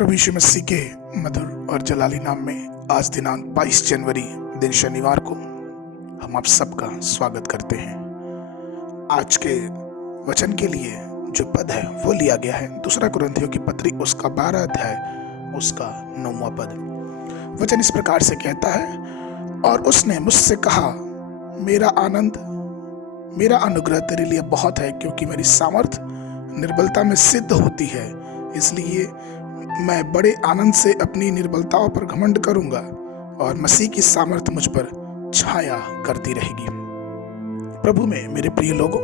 प्रभु यीशु मसीह के मधुर और जलाली नाम में आज दिनांक 22 जनवरी दिन शनिवार को हम आप सबका स्वागत करते हैं। आज के वचन के लिए जो पद है वो लिया गया है 2 कुरिन्थियों की पत्री उसका 12 अध्याय उसका 9वां पद। वचन इस प्रकार से कहता है, और उसने मुझसे कहा, मेरा अनुग्रह तेरे लिए बहुत है, क्योंकि मेरी सामर्थ निर्बलता में सिद्ध होती है। इसलिए मैं बड़े आनंद से अपनी निर्बलताओं पर घमंड करूंगा और मसीह की सामर्थ मुझ पर छाया करती रहेगी। प्रभु में मेरे प्रिय लोगों,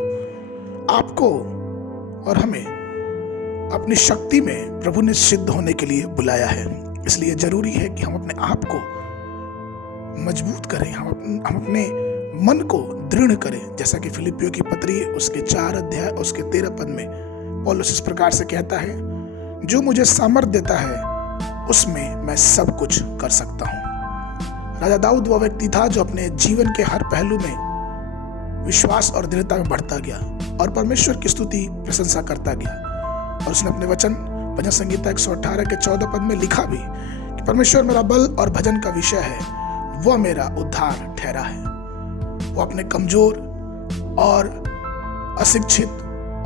आपको और हमें अपनी शक्ति में प्रभु ने सिद्ध होने के लिए बुलाया है। इसलिए जरूरी है कि हम अपने आप को मजबूत करें, हम अपने मन को दृढ़ करें। जैसा कि फिलिपियों की पत्री उसके 4 अध्याय उसके 13 पद में पौलुस इस प्रकार से कहता है, जो मुझे सामर्थ देता है उसमें मैं सब कुछ कर सकता हूं। राजा दाऊद वह व्यक्ति था जो अपने जीवन के हर पहलू में विश्वास और दृढ़ता में बढ़ता गया और परमेश्वर की स्तुति प्रशंसा करता गया। और उसने अपने भजन संगीता 118 के 14 पद में लिखा भी कि परमेश्वर मेरा बल और भजन का विषय है, वह मेरा उद्धार ठहरा है। वो अपने कमजोर और अशिक्षित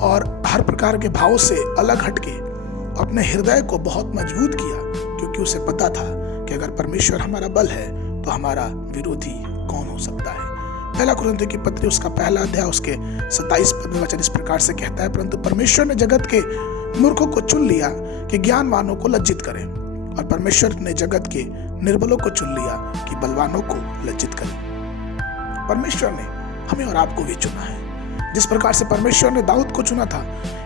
और हर प्रकार के भावों से अलग हटके अपने हृदय को बहुत मजबूत किया, क्योंकि उसे पता था कि अगर परमेश्वर हमारा बल है तो हमारा विरोधी कौन हो सकता है। 1 कुरिन्थियों की पत्री उसका 1 अध्याय उसके 27 पद में वचन इस प्रकार से कहता है, परंतु परमेश्वर ने जगत के मूर्खों को चुन लिया कि ज्ञानवानों को लज्जित करें, और परमेश्वर ने जगत के निर्बलों को चुन लिया कि बलवानों को लज्जित करें। परमेश्वर ने हमें और आपको भी चुना है। जिस प्रकार से परमेश्वर ने दाऊद को चुना था,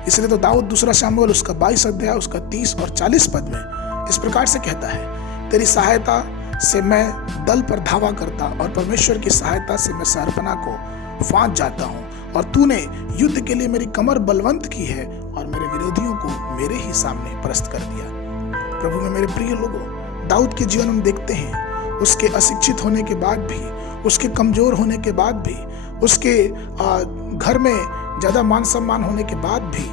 इसलिए तो दाऊद 2 शमूएल उसका 22 अध्याय उसका 30 और 40 पद में इस प्रकार से कहता है, तेरी सहायता से मैं दल पर धावा करता और परमेश्वर की सहायता से मैं शहरपनाह को फांद जाता हूँ, और तूने युद्ध के लिए मेरी कमर बलवंत की है और मेरे विरोधियों को मेरे ही सामने परास्त कर दिया। प्रभु में मेरे प्रिय लोगों, दाऊद के जीवन हम देखते हैं, उसके अशिक्षित होने के बाद भी, उसके कमजोर होने के बाद भी, उसके घर में ज्यादा मान सम्मान होने के बाद भी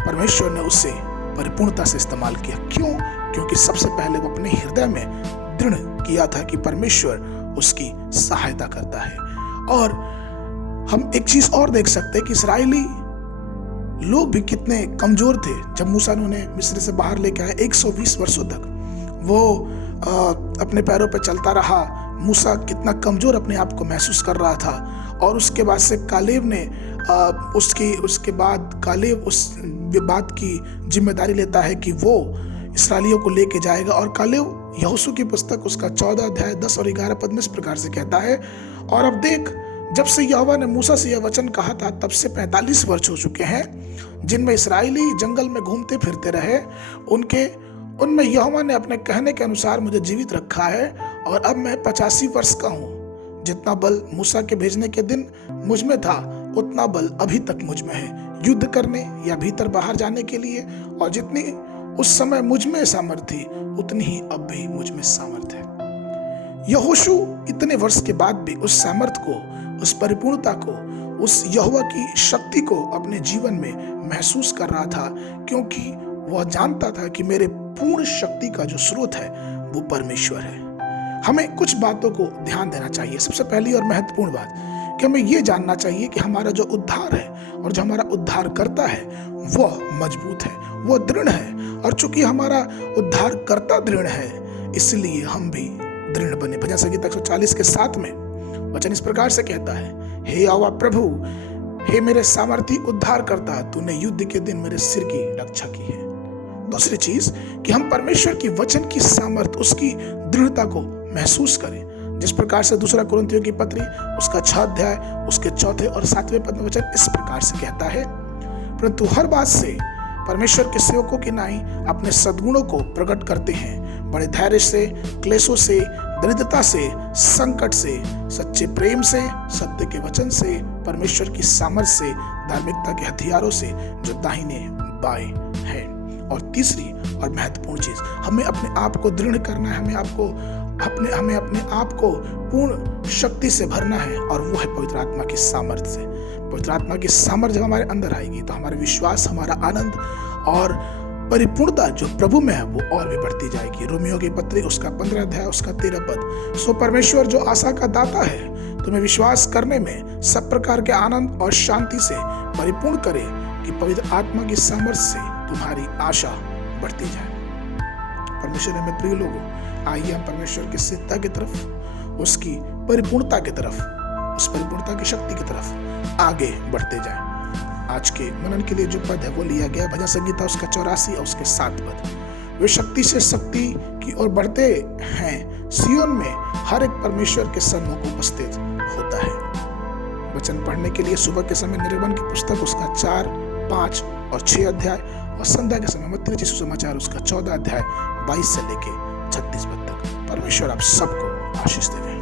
परमेश्वर ने उसे परिपूर्णता से इस्तेमाल किया। क्यों? क्योंकि सबसे पहले वो अपने हृदय में दृढ़ किया था कि परमेश्वर उसकी सहायता करता है। और हम एक चीज और देख सकते हैं कि इस्राएली लोग भी कितने कमजोर थे। जब मूसा ने उन्हें मिस्र से बाहर लेके आया, 120 वर्षों तक वो अपने पैरों पर चलता रहा। मूसा कितना कमजोर अपने आप को महसूस कर रहा था। और उसके बाद से कालेब ने उसके बाद कालेब उस बात की जिम्मेदारी लेता है कि वो इस्राएलियों को लेके जाएगा। और कालेब यहोशू की पुस्तक उसका 14 अध्याय 10 और 11 पद में इस प्रकार से कहता है, और अब देख, जब से यहोवा ने मूसा से यह वचन कहा था तब से 45 वर्ष हो चुके हैं, जिनमें इस्राएली जंगल में घूमते फिरते रहे। उनमें यहोवा ने अपने कहने के अनुसार मुझे जीवित रखा है, और अब मैं 85 वर्ष का हूँ। जितना बल मूसा के भेजने के दिन मुझ में था, उतना बल अभी तक मुझ में है, युद्ध करने या भीतर बाहर जाने के लिए। और जितनी उस समय मुझ में सामर्थ थी, उतनी ही अब भी मुझ में सामर्थ है। यहोशू इतने वर्ष के बाद भी उस सामर्थ को, उस परिपूर्णता को, उस यहोवा की शक्ति को अपने जीवन में महसूस कर रहा था, क्योंकि वह जानता था कि मेरे पूर्ण शक्ति का जो स्रोत है वो परमेश्वर है। हमें कुछ बातों को ध्यान देना चाहिए। सबसे पहली और महत्वपूर्ण बात कि हमें ये जानना चाहिए कि हमारा जो उद्धार है और जो हमारा उद्धार करता है वह मजबूत है, वह दृढ़ है। और चूंकि हमारा उद्धार करता दृढ़ है, इसलिए हम भी दृढ़ बने। भजन संगीता 140 के 7 में वचन इस प्रकार से कहता है, हे यहोवा प्रभु, हे मेरे सामर्थी उद्धार करता, तूने युद्ध के दिन मेरे सिर की रक्षा की है। दूसरी चीज कि हम परमेश्वर की वचन की सामर्थ, उसकी दृढ़ता को महसूस करें। जिस प्रकार से 2 कुरिन्थियों की पत्री उसका 6 अध्याय उसके 4 और 7वें पद में वचन इस प्रकार से कहता है, परंतु हर बात से परमेश्वर के सेवकों की नाई अपने सद्गुणों को प्रकट करते हैं, बड़े धैर्य से, क्लेशों से, दरिद्रता से, संकट से, सच्चे प्रेम से, सत्य के वचन से, परमेश्वर की सामर्थ से, धार्मिकता के हथियारों से जो दाहिने बाएं हैं। और तीसरी और महत्वपूर्ण चीज, हमें अपने आप को दृढ़ करना है, हमें अपने आप को पूर्ण शक्ति से भरना है, और वो है पवित्र आत्मा की सामर्थ्य से। पवित्र आत्मा की सामर्थ्य जब हमारे अंदर आएगी तो हमारे विश्वास, हमारा आनंद और परिपूर्णता जो प्रभु में है वो और भी बढ़ती जाएगी। रोमियो की पत्री उसका 15 अध्याय उसका 13 पद। सो परमेश्वर जो आशा का दाता है तुम्हें विश्वास करने में सब प्रकार के आनंद और शांति से परिपूर्ण करे कि पवित्र आत्मा की सामर्थ्य से तुम्हारी आशा बढ़ती जाए। परमेश्वर में प्रिय लोगों, आइए हम परमेश्वर की सिद्धता की तरफ, उसकी परिपूर्णता की तरफ, उस परिपूर्णता की शक्ति की तरफ आगे बढ़ते जाएं। आज के मनन के लिए जो पद है वो लिया गया भजन संगीता उसका 84 और उसके 7 पद। वे शक्ति से शक्ति की ओर बढ़ते हैं, सियोन में हर एक परमेश्वर के सन्मुख उपस्थित होता है। वचन पढ़ने के लिए सुबह के समय निर्गमन की पुस्तक उसका 4, 5 और 6 अध्याय, और संध्या के समय मत्ती रचित सुसमाचार उसका 14 अध्याय 22 से लेके 36 पद तक। परमेश्वर आप सबको आशीष देवे।